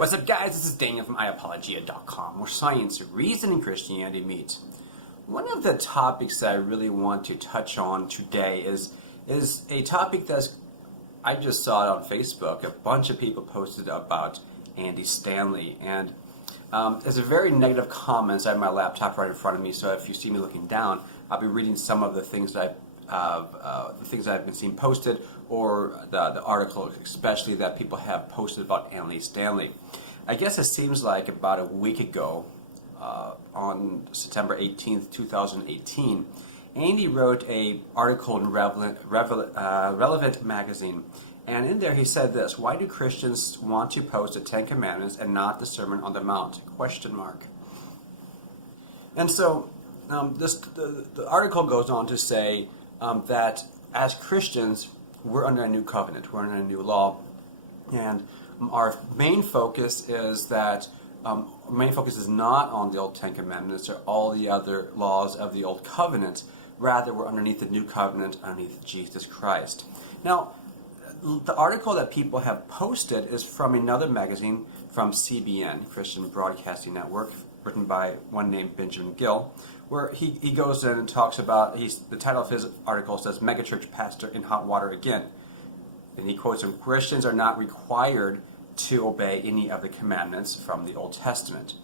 What's up, guys? This is Daniel from iApologia.com, where science, reason, and Christianity meet. One of the topics that I really want to touch on today is a topic I just saw it on Facebook. A bunch of people posted about Andy Stanley, and there's a very negative comments. I have my laptop right in front of me, so if you see me looking down, I'll be reading some of the things that I've been seeing posted, or the article especially that people have posted about Andy Stanley. I guess it seems like about a week ago, on September 18th, 2018, Andy wrote an article in Relevant magazine, and in there he said this: "Why do Christians want to post the Ten Commandments and not the Sermon on the Mount?" And so the article goes on to say that as Christians, we're under a new covenant, we're under a new law, and our main focus is not on the old Ten Commandments or all the other laws of the old covenant. Rather, we're underneath the new covenant, underneath Jesus Christ. Now, the article that people have posted is from another magazine, from CBN, Christian Broadcasting Network, written by one named Benjamin Gill, where he goes in and talks about, the title of his article says, "Megachurch Pastor in Hot Water Again." And he quotes him, "Christians are not required to obey any of the commandments from the Old Testament."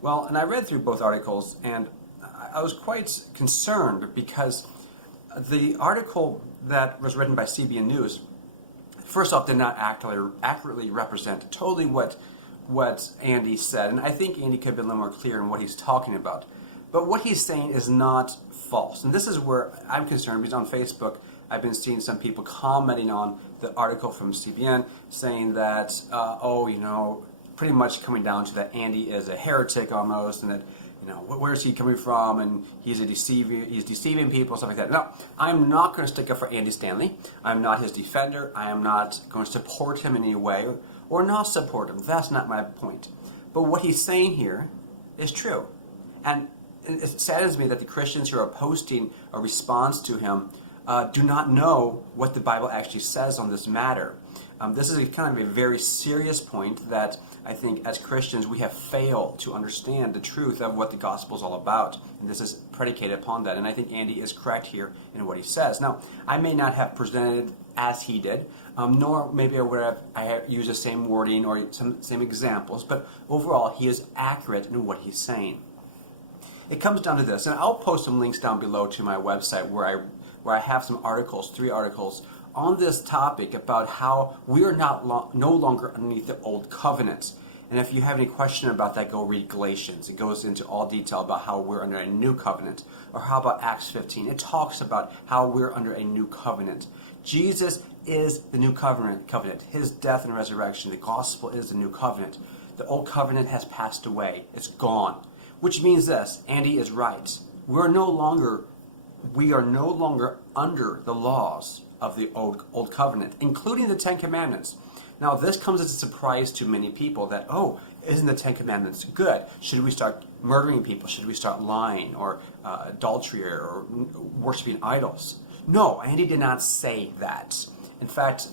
Well, and I read through both articles, and I was quite concerned because the article that was written by CBN News, first off, did not accurately represent totally what Andy said, and I think Andy could have been a little more clear in what he's talking about. But what he's saying is not false, and this is where I'm concerned, because on Facebook I've been seeing some people commenting on the article from CBN saying that, pretty much coming down to that Andy is a heretic almost, and that, where is he coming from, and he's deceiving people, stuff like that. No, I'm not going to stick up for Andy Stanley. I'm not his defender. I am not going to support him in any way, or not support him. That's not my point. But what he's saying here is true. And it saddens me that the Christians who are posting a response to him do not know what the Bible actually says on this matter. This is kind of a very serious point that I think as Christians we have failed to understand the truth of what the gospel is all about, and this is predicated upon that. And I think Andy is correct here in what he says. Now, I may not have presented as he did, nor maybe I would have used the same wording or same examples, but overall he is accurate in what he's saying. It comes down to this, and I'll post some links down below to my website where I have some articles, 3 articles, on this topic about how we are no longer underneath the old covenant. And if you have any question about that, go read Galatians. It goes into all detail about how we're under a new covenant. Or how about Acts 15? It talks about how we're under a new covenant. Jesus is the new covenant. His death and resurrection, the gospel is the new covenant. The old covenant has passed away. It's gone. Which means this: Andy is right. We are no longer under the laws of the old covenant, including the Ten Commandments. Now, this comes as a surprise to many people that, isn't the Ten Commandments good? Should we start murdering people? Should we start lying, or adultery, or worshiping idols? No, Andy did not say that. In fact,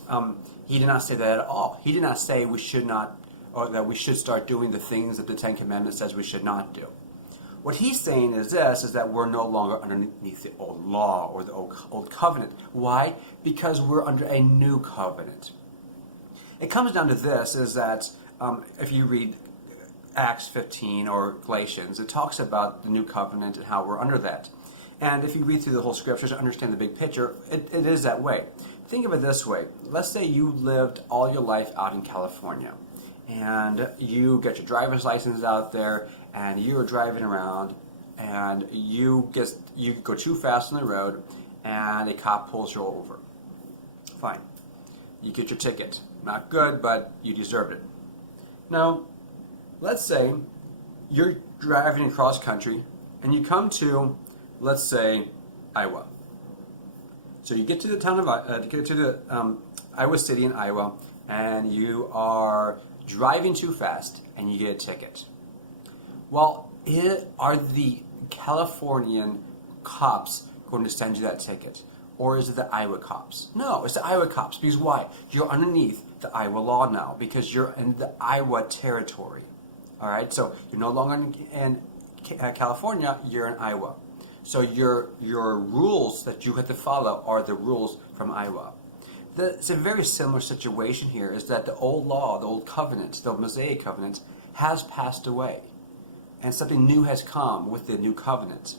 he did not say that at all. He did not say we should not, or that we should start doing the things that the Ten Commandments says we should not do. What he's saying is that we're no longer underneath the old law or the old covenant. Why? Because we're under a new covenant. It comes down to this, is that if you read Acts 15 or Galatians, it talks about the new covenant and how we're under that. And if you read through the whole scriptures and understand the big picture, it is that way. Think of it this way. Let's say you lived all your life out in California, and you get your driver's license out there, and you're driving around, and you go too fast on the road, and a cop pulls you over. Fine. You get your ticket. Not good, but you deserved it. Now, let's say you're driving across country, and you come to, let's say, Iowa. So you get to the town of Iowa City in Iowa, and you are driving too fast, and you get a ticket. Well, are the Californian cops going to send you that ticket? Or is it the Iowa cops? No, it's the Iowa cops. Because why? You're underneath the Iowa law now because you're in the Iowa territory. All right, so you're no longer in California, you're in Iowa. So your rules that you have to follow are the rules from Iowa. It's a very similar situation here, is that the old law, the old covenant, the Mosaic covenant, has passed away. And something new has come with the new covenant.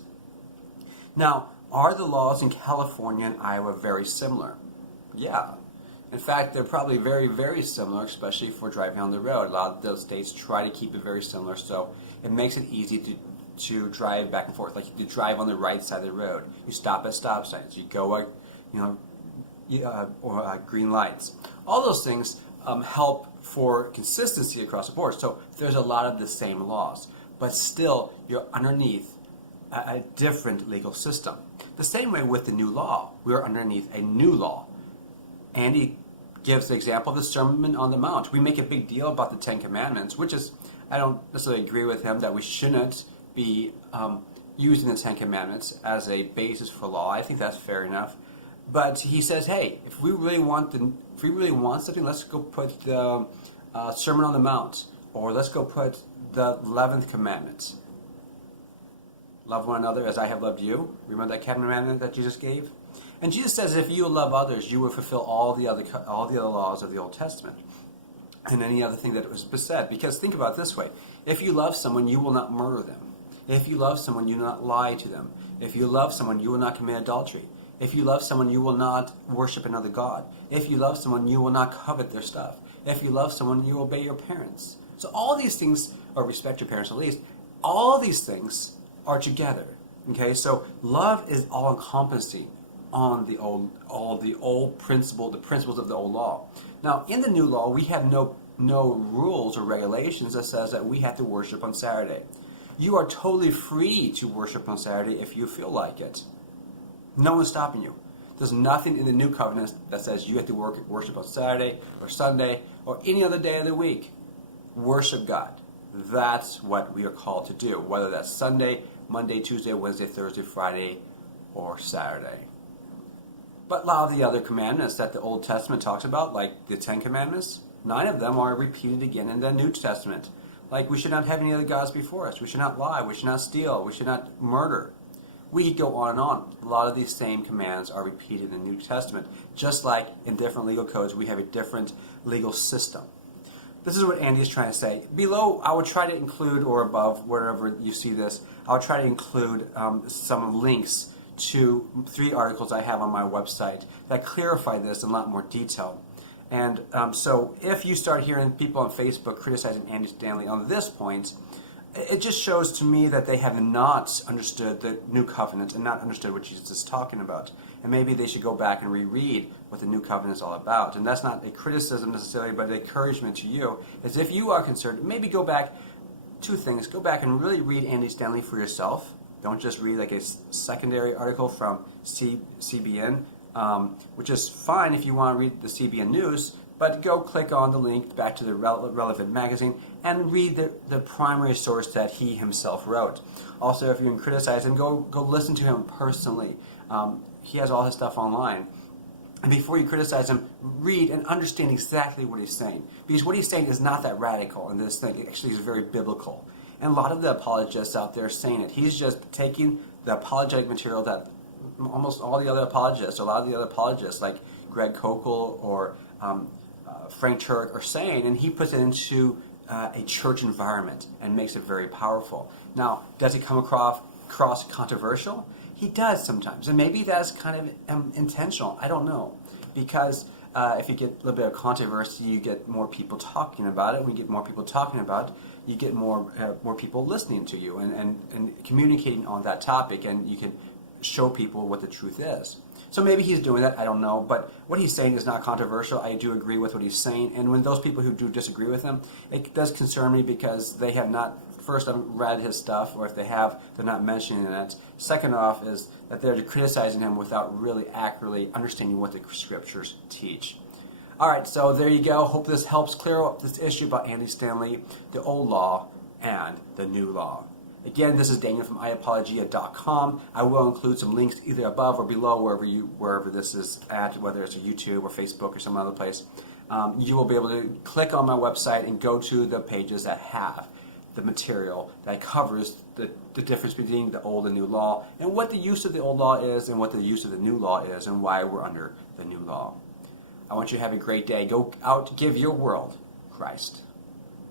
Now, are the laws in California and Iowa very similar? Yeah. In fact, they're probably very, very similar, especially for driving on the road. A lot of those states try to keep it very similar, so it makes it easy to drive back and forth. Like you drive on the right side of the road. You stop at stop signs. You go, green lights. All those things help for consistency across the board. So there's a lot of the same laws, but still you're underneath a different legal system. The same way with the new law. We are underneath a new law. Andy gives the example of the Sermon on the Mount. We make a big deal about the Ten Commandments, which is, I don't necessarily agree with him that we shouldn't be using the Ten Commandments as a basis for law. I think that's fair enough. But he says, hey, if we really want something, let's go put the Sermon on the Mount, or let's go put the 11th commandment. Love one another as I have loved you. Remember that commandment that Jesus gave? And Jesus says, if you love others, you will fulfill all the other laws of the Old Testament and any other thing that was said. Because think about it this way: if you love someone, you will not murder them. If you love someone, you will not lie to them. If you love someone, you will not commit adultery. If you love someone, you will not worship another god. If you love someone, you will not covet their stuff. If you love someone, you obey your parents. So all these things, or respect your parents at least, all these things are together. Okay, so love is all encompassing on the old principles of the old law. Now, in the new law, we have no rules or regulations that says that we have to worship on Saturday. You are totally free to worship on Saturday if you feel like it. No one's stopping you. There's nothing in the new covenant that says you have to worship on Saturday or Sunday or any other day of the week. Worship God. That's what we are called to do, whether that's Sunday, Monday, Tuesday, Wednesday, Thursday, Friday, or Saturday. But a lot of the other commandments that the Old Testament talks about, like the Ten Commandments, 9 of them are repeated again in the New Testament. Like, we should not have any other gods before us. We should not lie. We should not steal. We should not murder. We could go on and on. A lot of these same commands are repeated in the New Testament. Just like in different legal codes, we have a different legal system. This is what Andy is trying to say. Below, I will try to include, or above, wherever you see this, I'll try to include some links to 3 articles I have on my website that clarify this in a lot more detail. And so if you start hearing people on Facebook criticizing Andy Stanley on this point, it just shows to me that they have not understood the new covenant and not understood what Jesus is talking about. And maybe they should go back and reread what the new covenant is all about. And that's not a criticism necessarily, but an encouragement to you, is if you are concerned, maybe go back, 2 things. Go back and really read Andy Stanley for yourself. Don't just read like a secondary article from CBN, which is fine if you want to read the CBN News, but go click on the link back to the relevant magazine and read the primary source that he himself wrote. Also, if you can criticize him, go listen to him personally. He has all his stuff online. And before you criticize him, read and understand exactly what he's saying. Because what he's saying is not that radical in this thing. It actually is very biblical. And a lot of the apologists out there are saying it. He's just taking the apologetic material that almost all the other apologists, a lot of the other apologists like Greg Koukl or Frank Turk are saying, and he puts it into a church environment and makes it very powerful. Now, does he come across controversial? He does sometimes, and maybe that's kind of intentional. I don't know, because if you get a little bit of controversy, you get more people talking about it. When you get more people talking about it, you get more people listening to you and communicating on that topic, and you can show people what the truth is. So maybe he's doing that, I don't know, but what he's saying is not controversial. I do agree with what he's saying, and when those people who do disagree with him, it does concern me because they have not, first, I haven't read his stuff, or if they have, they're not mentioning it. Second off is that they're criticizing him without really accurately understanding what the scriptures teach. All right, so there you go. Hope this helps clear up this issue about Andy Stanley, the old law and the new law. Again, this is Daniel from iApologia.com. I will include some links either above or below wherever this is at, whether it's a YouTube or Facebook or some other place. you will be able to click on my website and go to the pages that have the material that covers the difference between the old and new law, and what the use of the old law is, and what the use of the new law is, and why we're under the new law. I want you to have a great day. Go out, give your world Christ.